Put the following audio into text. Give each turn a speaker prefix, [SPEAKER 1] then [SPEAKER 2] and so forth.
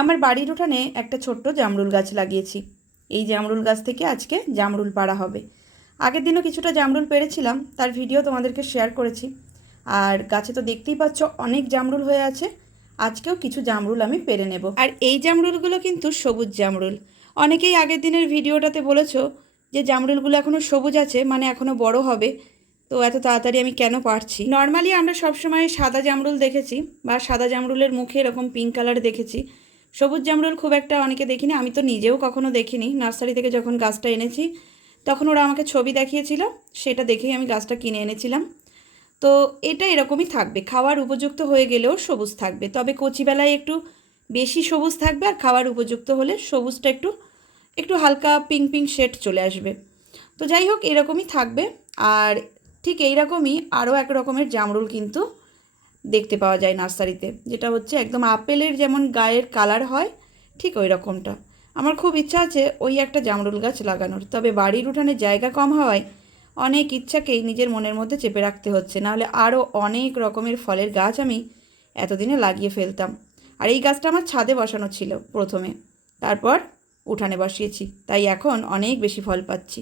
[SPEAKER 1] আমার বাড়ির উঠানে একটা ছোট্ট জামরুল গাছ লাগিয়েছি। এই জামরুল গাছ থেকে আজকে জামরুল পাড়া হবে। আগের দিনও কিছুটা জামরুল পেরেছিলাম, তার ভিডিও তোমাদেরকে শেয়ার করেছি। আর গাছে তো দেখতেই পাচ্ছ অনেক জামরুল হয়ে আছে, আজকেও কিছু জামরুল আমি পেরে নেব। আর এই জামরুলগুলো কিন্তু সবুজ জামরুল। অনেকেই আগের দিনের ভিডিওটাতে বলেছ যে জামরুলগুলো এখনও সবুজ আছে মানে এখনও বড় হবে। তো এত তাড়াতাড়ি আমি কেন পারছি? নর্মালি আমরা সবসময় সাদা জামরুল দেখেছি বা সাদা জামরুলের মুখে এরকম পিঙ্ক কালার দেখেছি। সবুজ জামরুল খুব একটা অনেকে দেখিনি, আমি তো নিজেও কখনো দেখিনি। নার্সারি থেকে যখন গাছটা এনেছি, তখন ওরা আমাকে ছবি দেখিয়েছিল, সেটা দেখেই আমি গাছটা কিনে এনেছিলাম। তো এটা এরকমই থাকবে, খাওয়ার উপযুক্ত হয়ে গেলেও সবুজ থাকবে। তবে কচিবেলায় একটু বেশি সবুজ থাকবে আর খাওয়ার উপযুক্ত হলে সবুজটা একটু একটু হালকা পিঙ্ক পিঙ্ক শেড চলে আসবে। তো যাই হোক, এরকমই থাকবে। আর ঠিক এই রকমই আরও এক রকমের জামরুল কিন্তু দেখতে পাওয়া যায় নার্সারিতে। যেটা হচ্ছে একদম আপেলের যেমন গায়ের কালার হয়, ঠিক ওই রকমটা। আমার খুব ইচ্ছা আছে ওই একটা জামরুল গাছ লাগানোর, তবে বাড়ির উঠানে জায়গা কম হওয়ায় অনেক ইচ্ছাকেই নিজের মনের মধ্যে চেপে রাখতে হচ্ছে, নাহলে আরও অনেক রকমের ফলের গাছ আমি এতদিনে লাগিয়ে ফেলতাম। আর এই গাছটা আমার ছাদে বসানো ছিল প্রথমে, তারপর উঠানে বসিয়েছি, তাই এখন অনেক বেশি ফল পাচ্ছি।